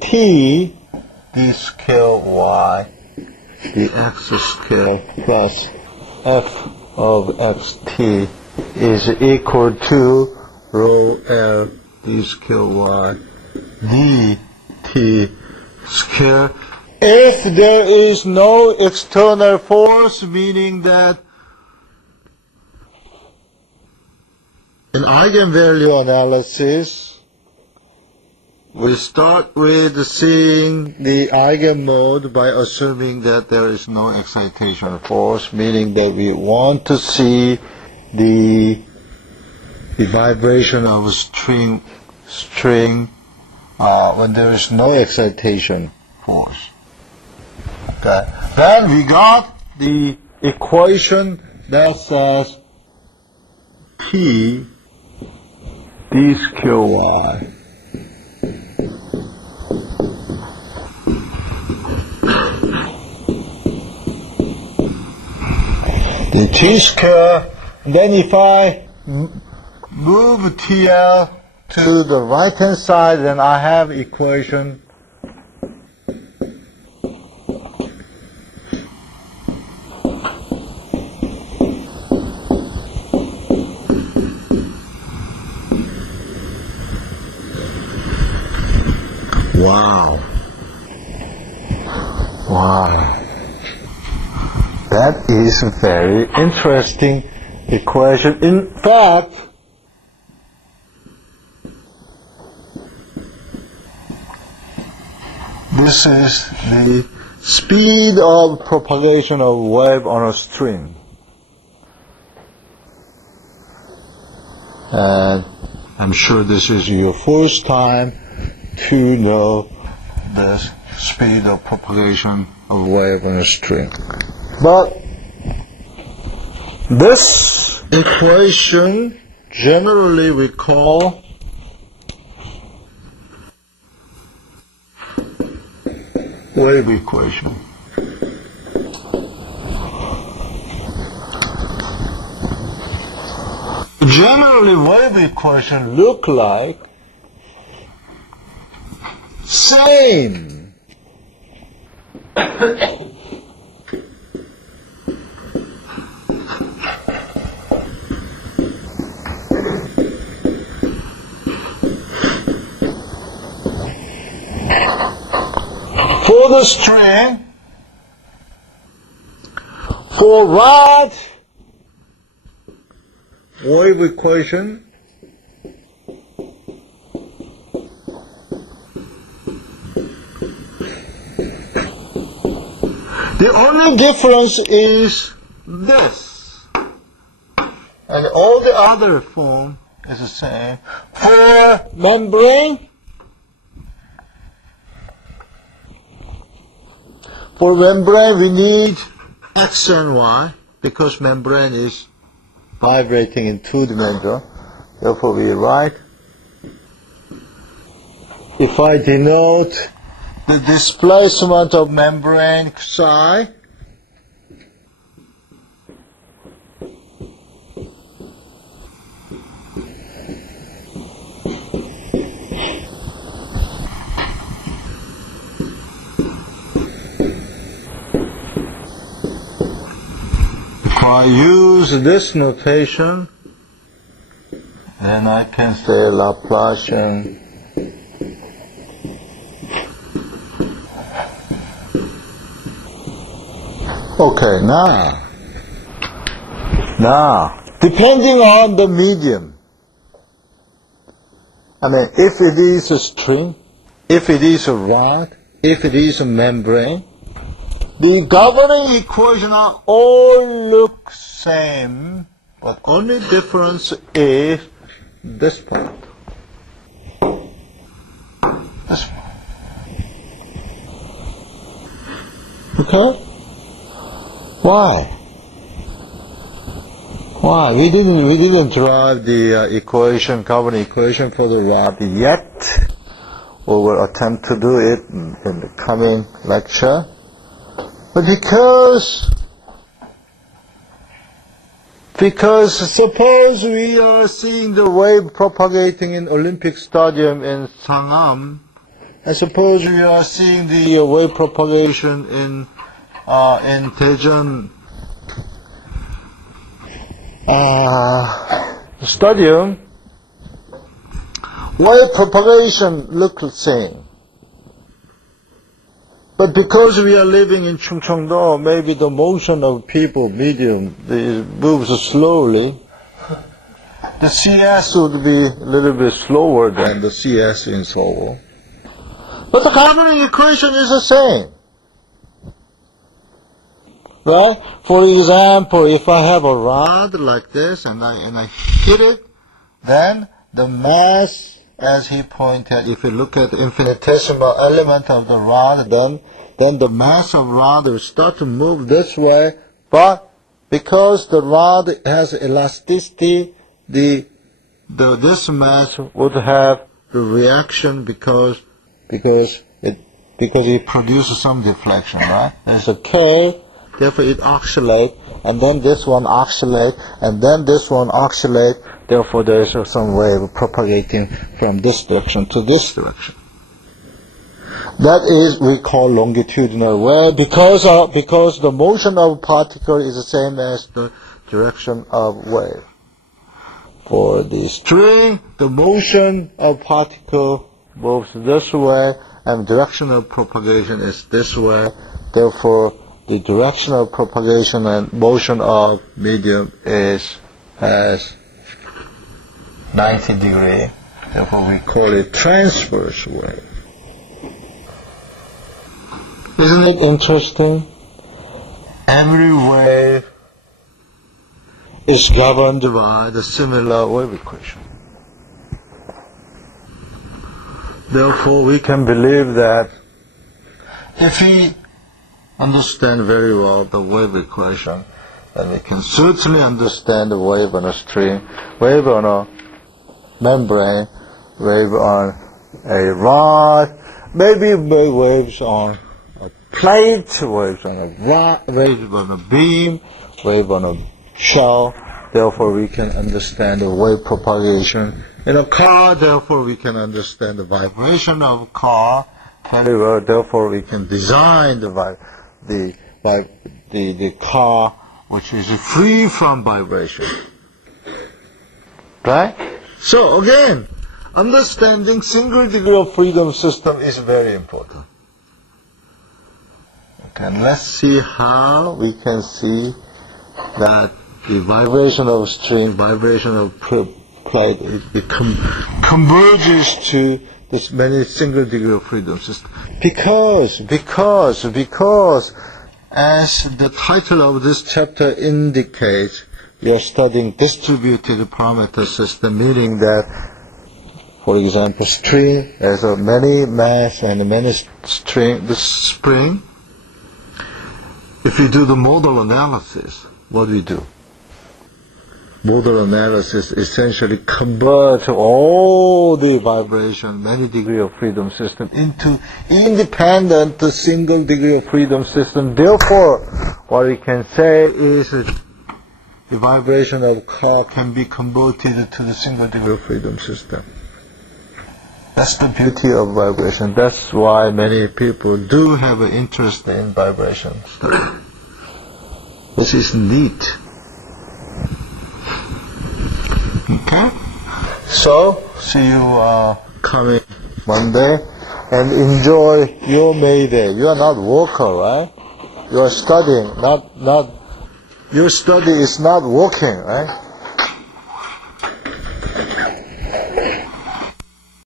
t d square y dx square plus f of xt is equal to rho L d square y dt square. If there is no external force, meaning that in eigenvalue analysis, we start with seeing the eigenmode by assuming that there is no excitation force, meaning that we want to see the vibration of a string when there is no excitation force. Okay. Then we got the equation that says P d square y the t square. Then if I move TL to the right hand side, then I have equation Wow. That is a very interesting equation. In fact, this is the speed of propagation of wave on a string. And I'm sure this is your first time to know the speed of propagation of wave on a string. But this equation generally we call wave equation. Generally wave equation look like same. For the string, for rod, wave equation the only difference is this, and all the other form is the same. For membrane, we need X and Y because membrane is vibrating in two-dimensional. Therefore, we write, if I denote the displacement of membrane psi, if I use this notation, then I can say Laplacian okay, now, depending on the medium, I mean, if it is a string, if it is a rod, if it is a membrane, the governing equations all look same, but only difference is this part. This part. Okay? Why? We didn't derive the equation, governing equation for the rod yet. We will attempt to do it in the coming lecture. But because suppose we are seeing the wave propagating in Olympic Stadium in Sangam, I suppose we are seeing the wave propagation in Daejeon stadium. Wave propagation looks the same. But because we are living in Chungcheongdo, maybe the motion of people, medium, moves slowly. The CS would be a little bit slower than the CS in Seoul. But the harmonic equation is the same. Right? For example, if I have a rod like this and I hit it, then the mass, as he pointed, if you look at the infinitesimal element of the rod, then the mass of rod will start to move this way, but because the rod has elasticity, this mass would have the reaction because it produces some deflection, right? There's a K, therefore it oscillates, and then this one oscillates, and then this one oscillates, therefore there is some wave propagating from this direction to this direction. That is, we call longitudinal wave, because the motion of particle is the same as the direction of wave. For the string, the motion of particle moves this way, and direction of propagation is this way. Therefore, the direction of propagation and motion of medium has 90 degree. Therefore, we call it transverse wave. Isn't it interesting? Every wave is governed by the similar wave equation. Therefore, we can believe that if we understand very well the wave equation, then we can certainly understand the wave on a string, wave on a membrane, wave on a rod, maybe waves on a plate, waves on a rod, wave on a beam, wave on a shell. Therefore, we can understand the wave propagation in a car. Therefore, we can understand the vibration of a car very well. Therefore, we can design the car which is free from vibration. Right? So again, understanding single degree of freedom system is very important. Okay, and let's see how we can see that the vibration of string, vibration of plate, it converges to this many single degree of freedom system. Because, as the title of this chapter indicates, we are studying distributed parameter system, meaning that, for example, string has a many mass and many string. The spring, if you do the modal analysis, what do we do? Modal analysis essentially converts all the vibration, many degree of freedom system into independent single degree of freedom system. Therefore, what we can say is that the vibration of car can be converted to the single degree of freedom system. That's the beauty of vibration. That's why many people do have an interest in vibration study. This is neat. Okay? So, see you coming Monday, and enjoy your May Day. You are not worker, right? You are studying, your study is not working, right?